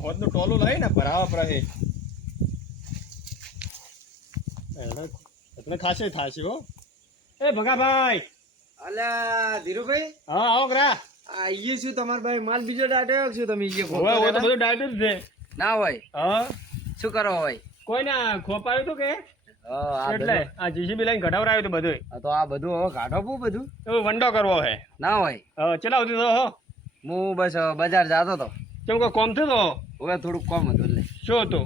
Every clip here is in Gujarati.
હોદનું ટોલું લઈ ને ભરાવા પ્રહે એટલે ખાસે થાશે હો. એ ભગાભાઈ. અલ્યા ધીરુભાઈ, હા આવો ગ્રા. આઈએ શું તમારા ભાઈ માલ બીજો ડાટ્યો શું તમે ઈએ હોય હોય તો બધું ડાયટ જ છે. ના હોય હા શું કરો હોય? કોઈ ના ખોપાયું તું કે એટલે આ જીસીબી લઈને ઘટાવરાયું તું બધું. તો આ બધું હવે કાઢો પૂ બધું એવું વંડો કરવો હે. ના હોય ચલા આવતી તો હો. હું બસ બજાર જાતો તો. કેમ કોઈ કોમ થયું તો? હવે થોડુંક કોમ હતું એટલે. શું હતું?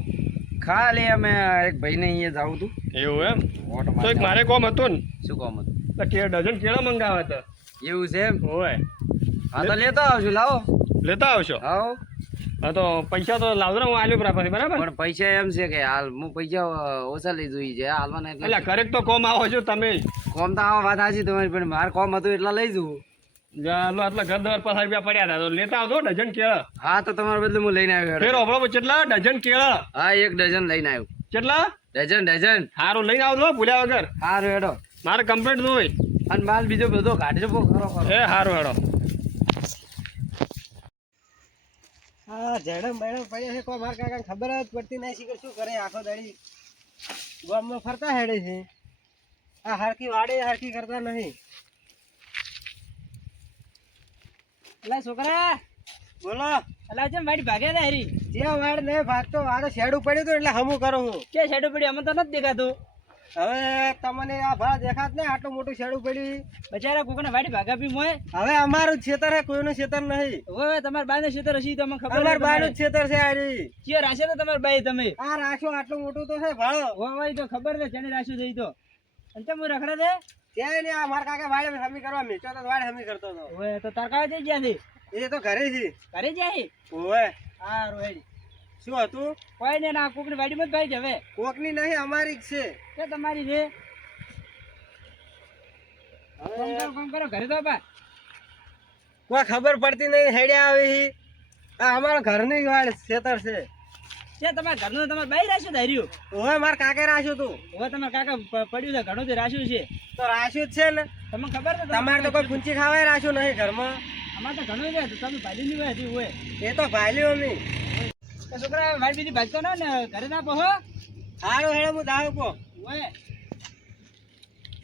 ખાલી અમે એક ભાઈને અહીંયા જાવું હતું. એવું એમ? ઓટો તો એક મારે કોમ હતું ને. શું કોમ હતું? તો ડઝન કેળા મંગાવ્યા હતા. એવું છે એમ? હોય. હા તો લેતો આવજો, લાવો. લેતા આવશો? આવો. હા તો પૈસા તો લાવજો ને, હું આલ્યું બરાબર બરાબર. પણ પૈસા એમ છે કે હાલ હું પૈસા ઓછા લઈ જોઈએ છે હાલવાના એટલે. એટલે કરેક્ટ તો કોમ આવો છો તમે. કોમ તો આવા વાત સાચી તમારી, પણ મારે કોમ હતું એટલા લઈ જવું. આટલા ઘર દર 50 રૂપિયા પડ્યા હતા તો લેતા આવજો ડઝન કેળા. હા તો તમારા બદલે હું લઈને આવ્યો. ફેર ઓબળો કેટલા ડઝન કેળા? હા 1 ડઝન લઈને આવ્યો. કેટલા? ડઝન. સારું લઈને આવજો ભૂલ્યા વગર. સારું હેડો. મારે કમ્પ્લીટ જોઈ. અને માલ બીજો બધો કાઢજો ખરો ખરો. એ સારું હેડો. હા ઝેડમ બેડમ પડ્યા છે કોઈ મારા કાકા ખબર જ પડતી નહીં શીખર શું કરે આખો દાડી ગામમાં ફરતા હેડે છે. આ હરકી વાડે હરકી કરતા નહીં. અલા છોકરા બોલો. અલા જેમ વાડી ભાગ્યા હતા હરી જે વાડ ને ભાગતો વાડો શેડું પડ્યું હતું એટલે હમું કરું હું. કે શેડું પડ્યું અમે તો નથી દેખાતું. હવે તમને આ ભા દેખાત ને આટલું મોટું શેડું પડ્યું બચારા કોકને વાડી ભાગા પી મોય. હવે અમારું જ ખેતર હે, કોઈનું ખેતર નહીં. હવે તમારા બાનું ખેતર હશે તો અમને ખબર. અમાર બાનું જ ખેતર છે આરી. કે રાશે તો તમાર બાઈ તમે આ રાશો આટલું મોટું તો છે ભાળો. હોય તો ખબર છે ચણી રાશો જઈ તો અંતે હું રખડે દે ત્યાં ને આ મારા કાકા વાડે હમી કરવા મેચો તો વાડે હમી કરતો હતો. ઓય તો તાર કાકા જઈ ગયા છે? એ તો ઘરે છે. ઘરે જાય? ઓય હા રોહેડી. શું હતું? કોઈ ને ના કોકની વાડી મત ભાઈ હવે. કોકની નહીં અમારી જ છે. કે તમારી છે? કોમ કરો ઘરે તો બા કોઈ ખબર પડતી નહીં હેડ્યા આવી. આ અમારા ઘરની વાડ ખેતર છે. કે તમારા ઘરનું તમારે બાઈ રાખ્યું ધાર્યું? ઓય મારા કાકે રાખ્યું તું. હવે તમારા કાકા પડ્યું છે ઘણું રાખ્યું છે તો રાખ્યું જ છે ને. તમને ખબર છે? તમારે તો કોઈ પૂંચી ખાવાય રાખ્યું નહીં ઘરમાં. અમારે તો ઘણું છે તમે ભાજી ની હોય હોય એ તો ભાલ્યું અમે. છોકરા વાડી બીજી ભાજતો ના ને ઘરે ના પહો. સારું હેડો હું દાવ પો હોય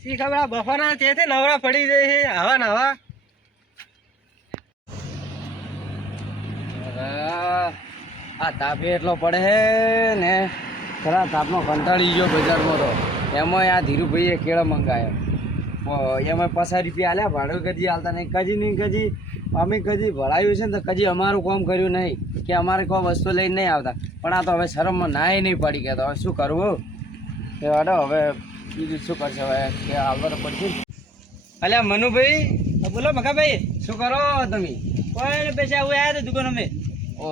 શી ખબર બફાના તેથી નવરા પડી જાય છે હવા ને હવા. આ તાપે એટલો પડે હે ને ખરા તાપનો કંટાળી ગયો બજારમાં તો. એમાં આ ધીરુભાઈએ કેળા મંગાવ્યા. એમાં 50 રૂપિયા આલ્યા ભાડું કદી હાલતા નહીં. કજી નહીં કજી અમે કદી ભરાયું છે ને તો કજી અમારું કામ કર્યું નહીં કે અમારે કોઈ વસ્તુ લઈને નહીં આવતા. પણ આ તો હવે શરમમાં નાય નહીં પડી ગયા. તો હવે શું કરવું? એ વાડો હવે બીજું શું કરશે હવે કે આવવા તો પડશે. અલ્યા મનુભાઈ બોલો મકાભાઈ. શું કરો તમે? કોઈ પૈસા હું આવ્યા હતા દુકાન અમે. ઓ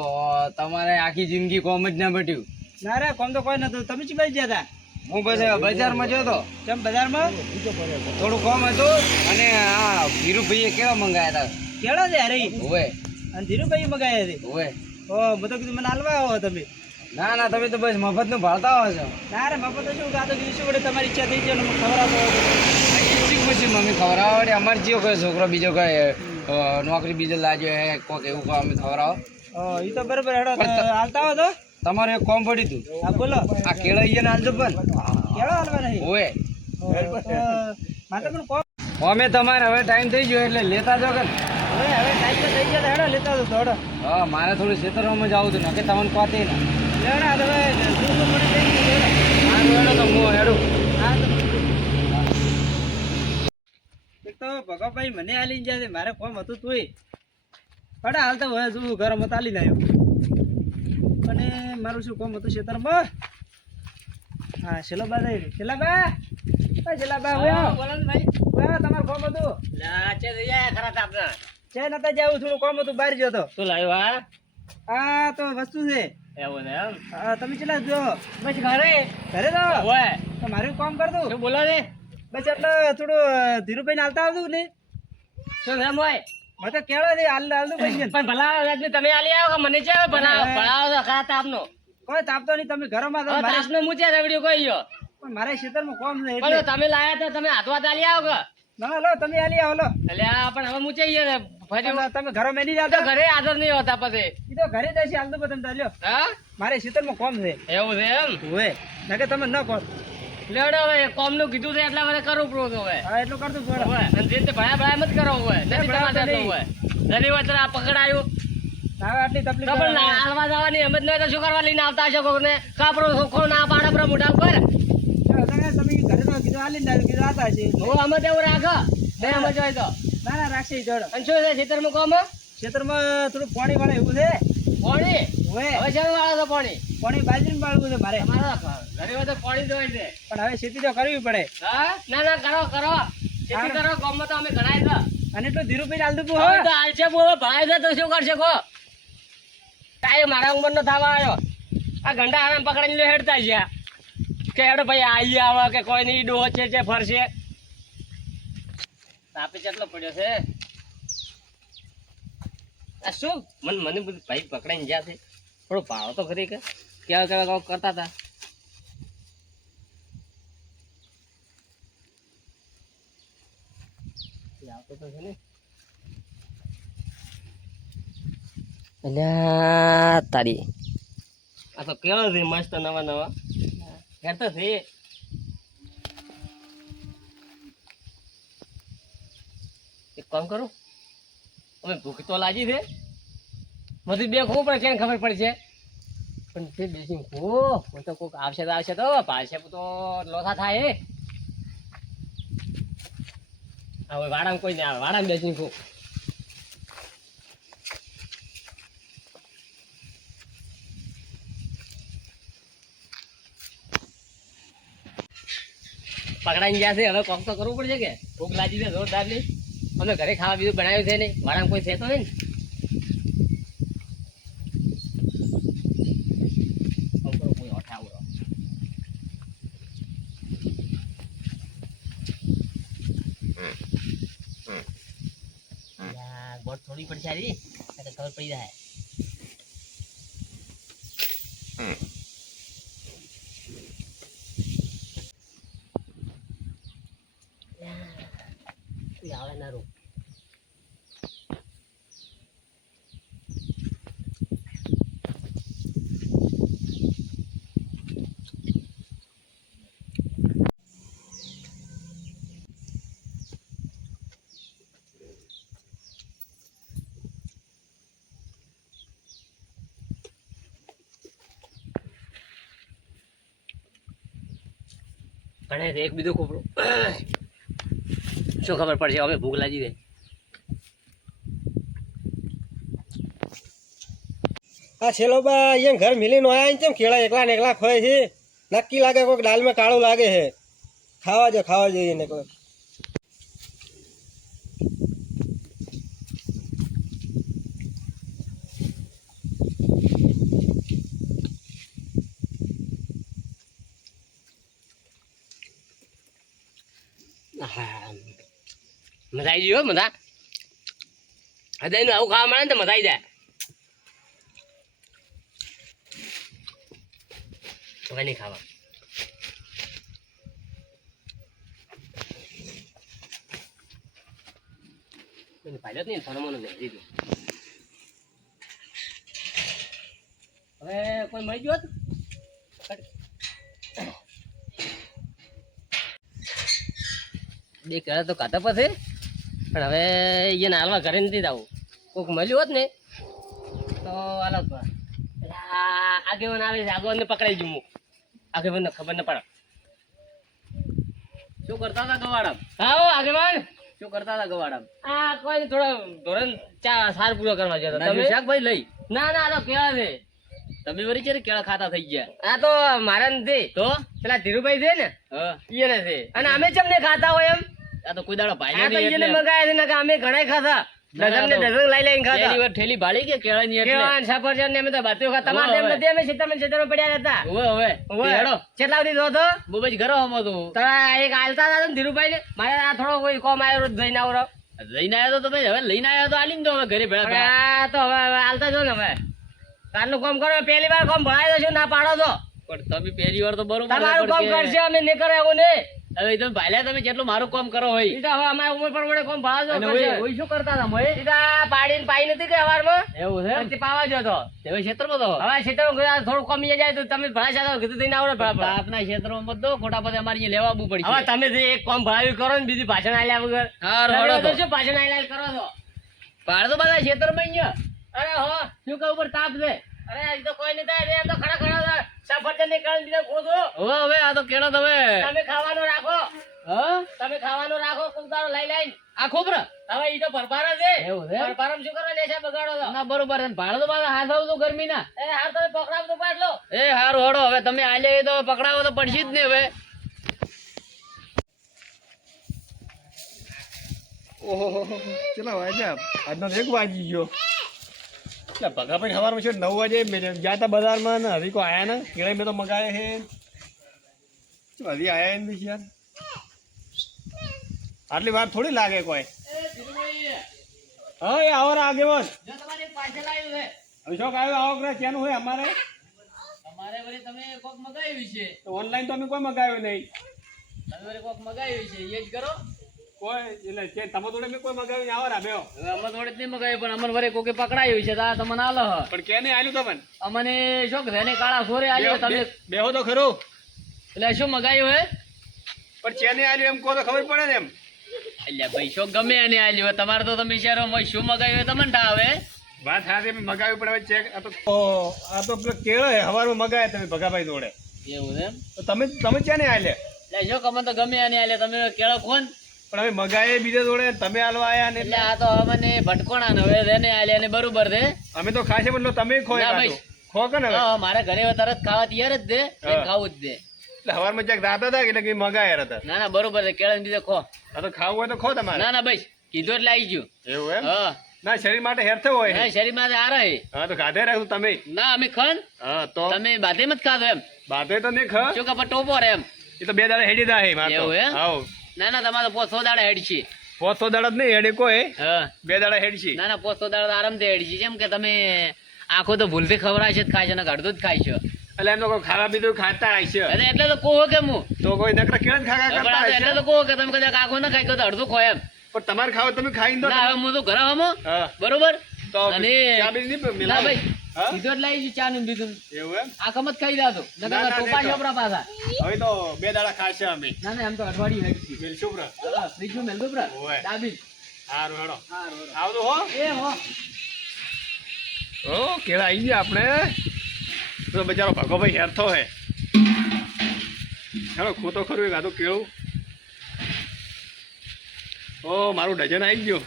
તમારે આખી જિંદગી કોમ જ ના બટ્યું? ના રે કોમ તો કોઈ નતું. તમે શું બાઈ ગયા હતા? હું બસ બજારમાં ગયો તો. કેમ બજારમાં? થોડું કોમ હતું અને આ ધીરુભાઈએ કેવા મંગાયા હતા? કેળો છે અરે ઓવે. અને ધીરુભાઈ મગાયા છે? ઓવે. ઓ મેં તો કીધું મને હાલવા આવો તમે. ના ના તમે તો બસ મફતનું ભાળતા હો છો. ના રે બાપા તો શું આ તો કીધું શું વડે તમારી ઈચ્છા થઈ જાય મને ખબર આપો. પછી મમ્મી ખવડાવો અમારે જેવો કયો છોકરો બીજો કઈ નોકરી બીજો લાગ્યો હે કોક એવું કોઈ અમે ખવડાવો. એ તો બરાબર હેડો હાલતા હો તો તમારે એક કોમ પડ્યું હતું. હા બોલો. આ કેળા અહીંયા હાલજો પણ કેળો હાલવા નહીં? ઓવે. મારે પણ કોમ અમે તમારે હવે ટાઈમ થઈ ગયો એટલે લેતા જો કે હવે ટાઈમ તો થઈ ગયા હેડો લેતા તો થોડો. હા મારે થોડું ખેતરમાં જવું હતું નકે તમને પાતે ને લેવડા હવે શું મળી થઈ ગયું. સારું હેડો તો હું હેડું. હા તો એક તો ભગવાભાઈ મને આલી ગયા છે મારે કોમ હતું તોય પડા હાલતા હોય શું ઘર મત આલી આવ્યો અને મારું શું કોમ હતું ખેતરમાં. હા શેલાબા દઈ શેલાબા શેલાબા બોલો ને ભાઈ. તમારું કોમ હતું? છે નતા જાવ થોડું કોમ હતું બહાર ગયો તો. શું લાવ્યો? આ તો વસ્તુ છે. એવું ને એમ? તમે ચેલા જો? બસ ઘરે તો હોય તો મારું કામ કર દઉં. શું બોલો ને? બસ એટલે થોડું ધીરુભાઈ ને હાલતા આવતું ને. શું એમ હોય? મેં તો કેળો છે હાલ હાલ પૈસા પણ ભલા તમે આલી આવો કે મને છે ભલાવો તો ખરા તાપનો કોઈ તાપતો નહીં. તમે ઘરમાં તો મારે તાપનો મૂચે રવડ્યો કોઈ ગયો પણ મારે ખેતરમાં કોમ નહીં પણ એટલે તમે લાયા તો તમે હાથવા આલી આવો કે ના લો તમે આલી આવો લો. એટલે આ પણ હવે મૂચે તમે ઘરો મેલી જાવ તો ઘરે હાજર નહીં હોતા પછી ઈ તો ઘરે જશે હાલ તો તમે ચાલ્યો હા મારે ખેતરમાં કોમ છે એવું છે એમ ઓએ નકે તમે ન કહો લેવડો હવે કોમ નું કીધું છે એટલા મને કરવું પડતું હવે હા એટલું કરતું પડે હવે અને જે તે ભયા મત કરો હવે નથી તમારે હોય ધની વચ્ચે આ પકડાયું હવે આટલી તકલીફ તો પણ હાલવા જવાની એમ જ નહીં તો શું કરવા લઈને આવતા હશો કોકને કાપડો સોખો ના પાડા પર મોઢા ઉપર તમે ઘરે તો કીધું હાલી ને કીધું આતા છે હું અમે તેવું રાખો બે અમે જોઈ તો ના રાખશે જોડો અને શું છે ખેતરમાં કોમ ખેતરમાં થોડું પાણી વાળે એવું છે પાણી ઓએ હવે ચાલો વાળો તો પાણી પાણી બાજરીને વાળવું છે મારે અમારા ઘરે હોય તો પાણી જોઈ છે પણ હવે ખેતી તો કરવી પડે હા ના ના કરો કરો ખેતી કરો ગામમાં તો અમે ઘણાય છે અને એટલું ધીરુભાઈ હાલ દઉં હવે તો હાલ છે બોલો ભણાય છે તો શું કરશે કો કાંઈ મારા ઉંમર નો થવા આવ્યો આ ઘંટા આરામ પકડીને લે હેડતા ગયા કે હેડો ભાઈ આવી આવે કે કોઈ નહીં ડોહ છે ફરશે તાપે કેટલો પડ્યો છે આ શું મને બધું ભાઈ પકડાઈને ગયા છે થોડો ભાવ તો ખરી કે કેવા કરતા હતા આવતો તો છે ને અલ્યા તારી આ તો કેવા છે મસ્ત નવા નવા હેડતો છે એક કામ કરું અમે ભૂખ તો લાગી છે બધું બે ખવું પડે કેમ ખબર પડશે પણ તે બેસી તો કોઈક આવશે તો પાછે તો લોથા થાય હવે વાડામાં કોઈ નહીં આવે વાડામાં બેસી ખૂબ પકડાઈ ગયા છે હવે કોક તો કરવું પડશે કે ભૂખ લાગી છે જોરદાર ની અમે ઘરે ખાવા બીજું બનાવ્યું છે નહીં વાડામાં કોઈ છે તો નહીં કોઈ અઠાવો ગોળ થોડી પડી સારી ખબર પડી જાય આવે ના રૂ એક બીજો ખોપડો શું ખબર પડશે હવે ભૂખ લાગી ગઈ આ છેલ્લો બા અહીંયા ઘર મિલીને આયા કેમ કેળા એકલા ને એકલા ખોય છે નક્કી લાગે કોઈક દાલમાં કાળું લાગે છે ખાવા જોઈએ ને કોઈ મજા આવી ગયો મજા હૃદયનું આવું ખાવા મળે ને તો મજા આવી જાય હવે નહીં ખાવા પાયલો જ નહીં ફરવાનું નહીં દીધું હવે કોઈ મળી ગયો બે કેળા તો કાતા પછી પણ હવે એને હાલવા ઘરે નથી જવું કોઈક મળ્યું હોત ને તો અલગ આગેવાન આવે છે આગેવાનને પકડાઈ જઉં હું આગેવાનને ખબર ન પડે શું કરતા હતા ગવાડામ હા આગેવાન શું કરતા હતા ગવાડામ આ કોઈ થોડા ધોરણ સાર પૂરો કરવા જતા તમે શાકભાઈ લઈ ના ના આ તો કેળા છે તમે વળી છે કેળા ખાતા થઈ ગયા આ તો મારા નથી તો પેલા ધીરુભાઈ છે ને એને છે અને અમે ચમ ને ખાતા હોય એમ આ તો કોઈ દાડો ભાઈ ને મગાયા છે અમે ઘણા ખાતા ડઝન ને ડઝન લઈ લઈને ખાતા એની ઠેલી ભાળી કે કેળાની એટલે કેળા સફરજન ને અમે તો બાતીઓ ખાતા તમારે એમ નથી અમે ખેતરમાં પડ્યા હતા ઓવે હેડો કેટલા સુધી જોતો બબજ ઘરો હમો તું તારા એક આલતા હતા ને ધીરુભાઈ ને મારે આ થોડો કોઈ કોમ આવ્યો જઈને આવરો લઈને આવ્યો તો તમે હવે લઈને આવ્યો તો આલીને તો હવે ઘરે ભેળા આ તો હવે આલતા જો ને હવે કાલનું કામ કરો પહેલી વાર કામ ભણાય દો ના પાડો તો પણ તમે પહેલી વાર તો બરોબર તમારું કામ કરશે અમે નહીં કરે એવું નહીં હવે તમે ભાલ્યા તમે જેટલું મારું કામ કરો હોય ઈ તો હવે અમારે ઉંમર પ્રમાણે કોમ ભાળો અને ઓય શું કરતા હતા મોય સીધા પાડીને પાઈ નથી કે હવારમાં એવું છે પછી પાવા જો તો હવે ક્ષેત્રમાં તો હવે ક્ષેત્રમાં ગયા થોડું કમી જાય તો તમે ભણા જાતો કીધું થઈને આવડે ભણા આપના ક્ષેત્રમાં બધો ખોટા પદે અમારે અહીંયા લેવા આવવું હવે પડશે તમે જે એક કોમ ભાળ્યું કરો ને બીજી ભાષણ આલ્યા વગર હારું, તમે હારું તો તો. શું ભાષણ આલ્યા કરો છો પાડ તો બધા ક્ષેત્રમાં અહીંયા અરે હો શું કહું ઉપર તાપ છે અરે આ તો કોઈ નહીં થાય રે, એમ તો ખડા ખડા સફરજન નીકળી દીધા ખોદો હવે આ તો કેળો તમે તમે ખાવાનું રાખો હા તમે ખાવાનું રાખો કુંતારો લઈ લઈને આ ખોબરા હવે ઈ તો ભરપાર છે એવું છે? ભરપારમ શું કરો લેશે બગાડો તો ના બરોબર છે. ભાડો તો પાછા હાથ આવતું ગરમી ના એ હાર તમે પકડાવ તો પાડ લો એ હારું હડો હવે તમે આલે તો પકડાવો તો પડશે જ ને હવે ઓહો ચલો વાગ્યા આજનો 1 વાગી ગયો એટલે ભગાભાઈ સવારમાં છે 9 વાગે ગયા હતા બજારમાં ને હજી કોઈ આયા ને કેળા મેં તો મગાયા છે હજી આયા નથી યાર આટલી વાર થોડી લાગે કોઈ હા એ આવો આગેવાન જો તમારે એક પાર્સલ આવ્યું છે અશોક આવ્યો આવો કરે ક્યાંનું હોય અમારે તમારે વળી તમે કોક મગાવ્યું છે તો ઓનલાઈન તો અમે કોઈ મગાવ્યું નહીં તમે વળી કોક મગાવ્યું છે એ જ કરો કોઈ એટલે છે તમે જોડે મેં કોઈ મગાવ્યું નહીં આવો રાખ્યો હવે અમે થોડી જ નહીં મગાવ્યું પણ અમને વળી કોકે પકડાયું છે તો આ તમને આલો હ પણ કે નહીં આલ્યું તમને અમને શું કે એને કાળા સોરે આલ્યો તમે બેહો તો ખરું એટલે શું મગાવ્યું હે પણ ચેને આલ્યું એમ કહો તો ખબર પડે ને એમ એટલે ભાઈ શું ગમે એને આલ્યું હોય તમારે તો તમે શહેરો શું મગાવ્યું હોય તમને ઠાવ હે વાત હાથે મગાવ્યું પણ હવે ચેક આ તો પેલો કેળો હે હવારમાં મગાયા તમે ભગાભાઈ જોડે એવું છે એમ તો તમે ચેને આલ્યા એટલે શું કમે તો ગમે એને આલ્યા તમે કેળો કોણ પણ અમે મગાએ બીજા જોડે તમે આલવા આયા ને એટલે આ તો અમને ભટકોણા ને હવે એને આલ્યા ને બરોબર છે અમે તો ખાશે બદલો તમે ખો ના ભાઈ. ખો કે ને હવે? હા, મારે ઘરે હવે તરત ખાવા તૈયાર જ દે હા. ખાવું જ દે એટલે હવારમાં ચેક દાતા હતા કે એટલે કે મગાયા હતા ના ના બરોબર છે કેળા દીધે ખો આ તો ખાવું હોય તો ખો તમારે ના ના ભાઈ કીધું એટલે આવી ગયું એવું એમ હા ના શરીર માટે હેરથો હોય હા શરીર માં આ રહે હા તો ખાધે રાખું તમે ના અમે ખન હા તો તમે બાધે મત ખાધો એમ બાતે તો નહીં ખા શું કપા ટોપો રે એમ એ તો 2 દાડા હેડી દા હે માર તો એવું એમ? હાઉ ના ના તમારે તો 500 દાડા હેડ છે 500 દાડા જ નહીં હેડે કોઈ હા 2 દાડા હેડશી ના ના 500 દાડા આરામથી હેડ છે જેમ કે તમે આખો તો ભૂલથી ખવડાય છે ખાય છે ને અડધું જ ખાય છે એટલે એમ તો કોઈ ખાવા બીજું ખાતા હશે અરે એટલે તો કહો કે હું તો કોઈ નકરા કેળા જ ખાખા પણ કરતા આ તો એટલે હશે તો કહો કે તમે કદાચ આખો ના ખાય કે તો અડધું ખો એમ પણ તમારે ખાવ તમે ખાઈ દો ના હવે હું તો ઘરે હમો હા બરોબર તો અને ચા બીજી નહીં ના મિલાવે? ભાઈ હા? કીધું એટલે આવી ગયું ચા નું બીજું એવું એમ આખમ જ ખાઈ જાતો ના, નકર ના, ટોપા દેખો. ચોપરા પાછા હવે તો 2 દાડા ખાશે અમે ના ના એમ તો અઠવાડિયું હેડ છે મિલશું બ્રો ત્રીજું મેલદું બ્રા ઓય. ડાબી હારું હેડો આવજો હો એ હો ઓ કેળા આવી ગયા આપણે તો બચારો ભગોભાઈ હેરથો હે હેડો ખોતો ખરું એક આધું કેળું ઓ મારું ડઝન આવી ગયું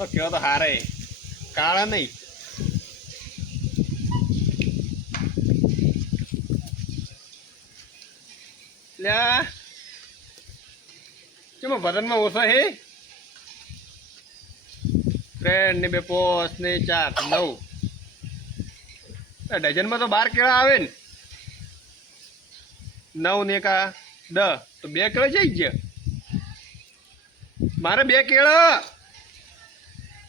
ઓ કેળો તો હારે કાળા નહીં લ્યા કેમ વજનમાં ઓછા હે 3 ને 2 5 ને 4 9 ડઝનમાં તો 12 કેળા આવે ને 9 ને 1 10 તો 2 કેળા જઈ ગયા મારે 2 કેળા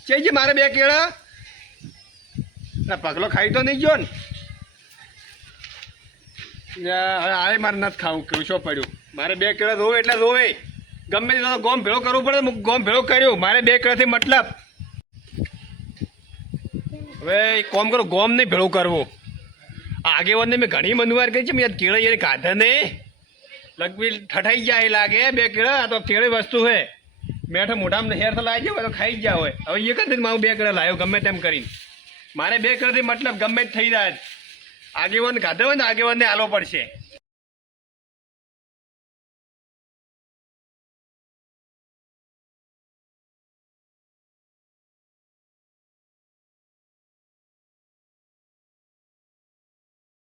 જઈ ગયા મારે 2 કેળા ના પગલો ખાઈ તો નહીં ગયો ને હવે આ મારે નથી ખાવું કેવું શું પડ્યું મારે 2 કેળા રોવે એટલે રોવે ગમે તે ગોમ ભેળો કરવું પડે હું ગોમ ભેળો કર્યું મારે 2 કેળાથી મતલબ હવે કોમ કરો ગોમ નહીં ભેળું કરવું આગેવાનને મેં ઘણી મનવાર કરી છે મેં કેળા યાર ખાધા ને લગભગ ઠઠાઈ જાય લાગે 2 કેળા આ તો કેળી વસ્તુ છે મેઠે મોઢામાં હેર તો લાવી જાય તો ખાઈ જ જાય હોય હવે એક જ મારું 2 કેળા લાવ્યો ગમે તેમ કરીને મારે 2 કેળાથી મતલબ ગમે જ થઈ જાય આગેવાન ખાધા હોય ને આગેવાનને આલો પડશે